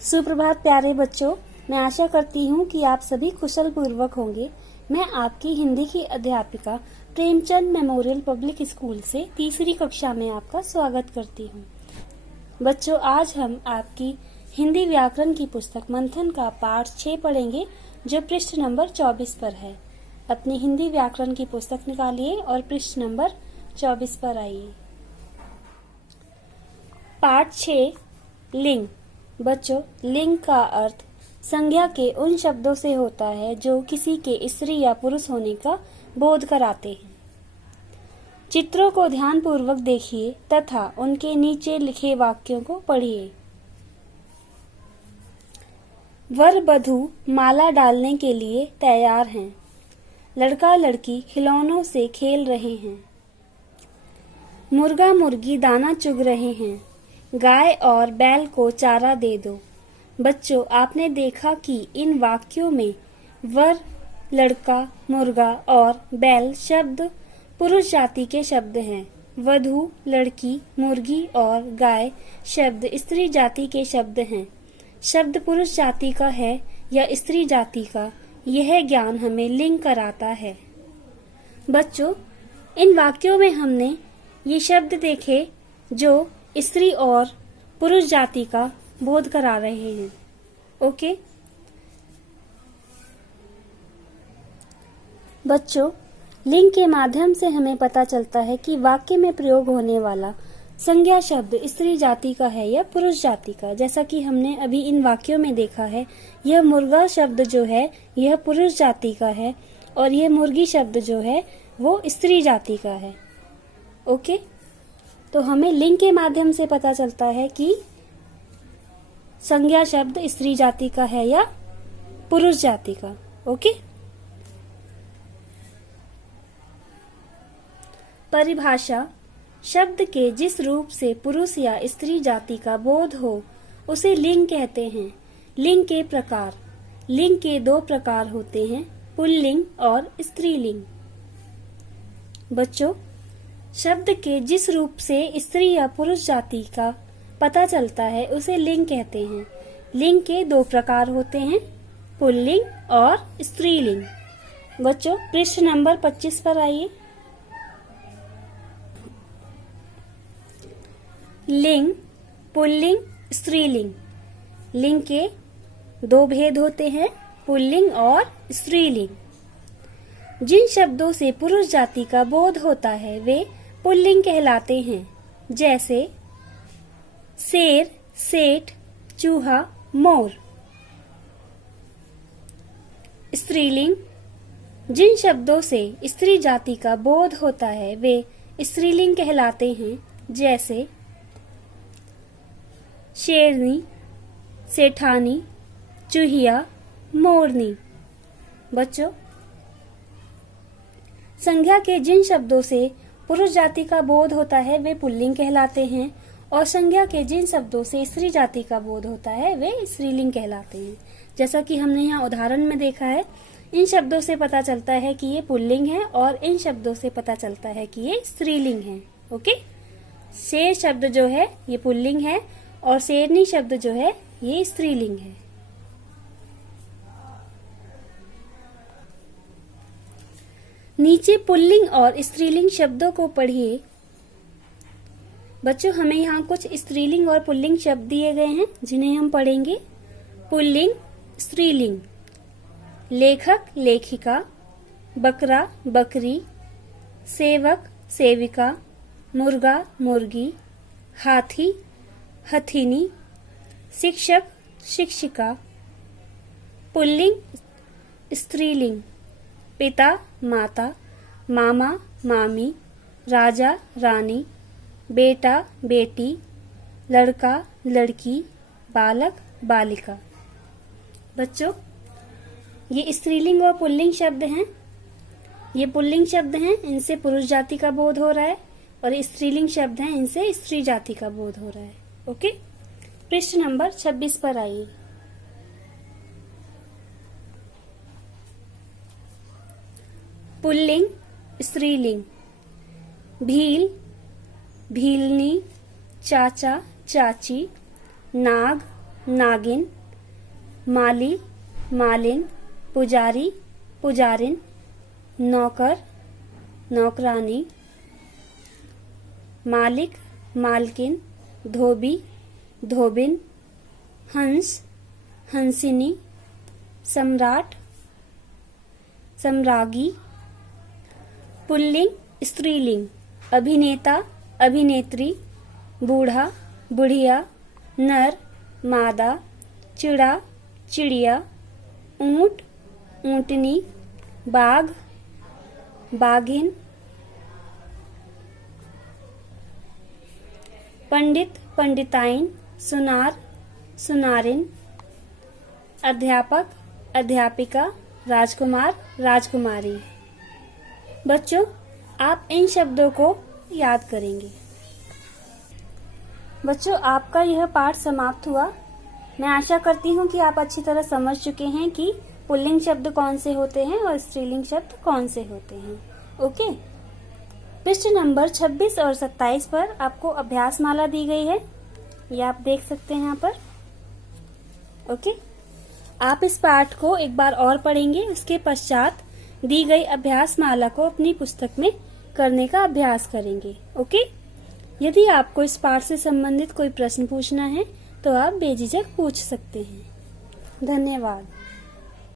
सुप्रभात प्यारे बच्चों, मैं आशा करती हूँ कि आप सभी कुशल पूर्वक होंगे। मैं आपकी हिंदी की अध्यापिका प्रेमचंद मेमोरियल पब्लिक स्कूल से तीसरी कक्षा में आपका स्वागत करती हूँ। बच्चों, आज हम आपकी हिंदी व्याकरण की पुस्तक मंथन का पाठ 6 पढ़ेंगे, जो पृष्ठ नंबर 24 पर है। अपनी हिंदी व्याकरण की पुस्तक निकालिए और पृष्ठ नंबर 24 पर आइए। पाठ 6 लिंग। बच्चों, लिंग का अर्थ संज्ञा के उन शब्दों से होता है जो किसी के स्त्री या पुरुष होने का बोध कराते हैं। चित्रों को ध्यानपूर्वक देखिए तथा उनके नीचे लिखे वाक्यों को पढ़िए। वर वधू माला डालने के लिए तैयार हैं। लड़का लड़की खिलौनों से खेल रहे हैं। मुर्गा मुर्गी दाना चुग रहे हैं। गाय और बैल को चारा दे दो। बच्चों, आपने देखा कि इन वाक्यों में वर, लड़का, मुर्गा और बैल शब्द पुरुष जाति के शब्द हैं। वधू, लड़की, मुर्गी और गाय शब्द स्त्री जाति के शब्द हैं। शब्द पुरुष जाति का है या स्त्री जाति का, यह ज्ञान हमें लिंग कराता है। बच्चों, इन वाक्यों में हमने ये शब्द देखे जो स्त्री और पुरुष जाति का बोध करा रहे हैं। ओके बच्चों, लिंग के माध्यम से हमें पता चलता है कि वाक्य में प्रयोग होने वाला संज्ञा शब्द स्त्री जाति का है या पुरुष जाति का। जैसा कि हमने अभी इन वाक्यों में देखा है, यह मुर्गा शब्द जो है यह पुरुष जाति का है और यह मुर्गी शब्द जो है वो स्त्री जाति का है। ओके, तो हमें लिंग के माध्यम से पता चलता है कि संज्ञा शब्द स्त्री जाति का है या पुरुष जाति का। ओके, परिभाषा। शब्द के जिस रूप से पुरुष या स्त्री जाति का बोध हो उसे लिंग कहते हैं। लिंग के प्रकार। लिंग के 2 प्रकार होते हैं, पुल्लिंग और स्त्रीलिंग। बच्चों, शब्द के जिस रूप से स्त्री या पुरुष जाति का पता चलता है उसे लिंग कहते हैं। लिंग के 2 प्रकार होते हैं, पुल्लिंग और स्त्रीलिंग। बच्चों, पृष्ठ नंबर 25 पर आइए। लिंग, पुल्लिंग, स्त्रीलिंग। लिंग के 2 भेद होते हैं, पुल्लिंग और स्त्रीलिंग। जिन शब्दों से पुरुष जाति का बोध होता है वे पुल्लिंग कहलाते हैं, जैसे शेर, सेठ, चूहा, मोर। स्त्रीलिंग। जिन शब्दों से स्त्री जाति का बोध होता है वे स्त्रीलिंग कहलाते हैं, जैसे शेरनी, सेठानी, चूहिया, मोरनी। बच्चों, संज्ञा के जिन शब्दों से पुरुष जाति का बोध होता है वे पुल्लिंग कहलाते हैं और संज्ञा के जिन शब्दों से स्त्री जाति का बोध होता है वे स्त्रीलिंग कहलाते हैं। जैसा कि हमने यहाँ उदाहरण में देखा है, इन शब्दों से पता चलता है कि ये पुल्लिंग है और इन शब्दों से पता चलता है कि ये स्त्रीलिंग है। ओके, शेर शब्द जो है ये पुल्लिंग है और शेरनी शब्द जो है ये स्त्रीलिंग है। नीचे पुल्लिंग और स्त्रीलिंग शब्दों को पढ़िए। बच्चों, हमें यहाँ कुछ स्त्रीलिंग और पुल्लिंग शब्द दिए गए हैं जिन्हें हम पढ़ेंगे। पुल्लिंग, स्त्रीलिंग। लेखक, लेखिका, बकरा, बकरी, सेवक, सेविका, मुर्गा, मुर्गी, हाथी, हथिनी, शिक्षक, शिक्षिका। पुल्लिंग, स्त्रीलिंग। पिता, माता, मामा, मामी, राजा, रानी, बेटा, बेटी, लड़का, लड़की, बालक, बालिका। बच्चों, ये स्त्रीलिंग और पुल्लिंग शब्द हैं। ये पुल्लिंग शब्द हैं, इनसे पुरुष जाति का बोध हो रहा है और ये स्त्रीलिंग शब्द हैं, इनसे स्त्री जाति का बोध हो रहा है। ओके, पृष्ठ नंबर 26 पर आइए। पुल्लिंग, स्त्रीलिंग। भील, भीलनी, चाचा, चाची, नाग, नागिन, माली, मालिन, पुजारी, पुजारिन, नौकर, नौकरानी, मालिक, मालकिन, धोबी, धोबिन, हंस, हंसिनी, सम्राट, सम्राज्ञी। पुल्लिंग, स्त्रीलिंग, अभिनेता, अभिनेत्री, बूढ़ा, बुढ़िया, नर, मादा, चिड़ा, चिड़िया, ऊंट, ऊंटनी, बाघ, बाघिन। पंडित, पंडिताइन, सुनार, सुनारिन। अध्यापक, अध्यापिका, राजकुमार, राजकुमारी। बच्चों, आप इन शब्दों को याद करेंगे। बच्चों, आपका यह पाठ समाप्त हुआ। मैं आशा करती हूँ कि आप अच्छी तरह समझ चुके हैं कि पुल्लिंग शब्द कौन से होते हैं और स्त्रीलिंग शब्द कौन से होते हैं। ओके, पृष्ठ नंबर 26 और 27 पर आपको अभ्यास माला दी गई है, ये आप देख सकते हैं यहाँ पर। ओके, आप इस पाठ को एक बार और पढ़ेंगे, उसके पश्चात दी गई अभ्यास माला को अपनी पुस्तक में करने का अभ्यास करेंगे। ओके, यदि आपको इस पाठ से संबंधित कोई प्रश्न पूछना है तो आप बेझिझक पूछ सकते हैं। धन्यवाद।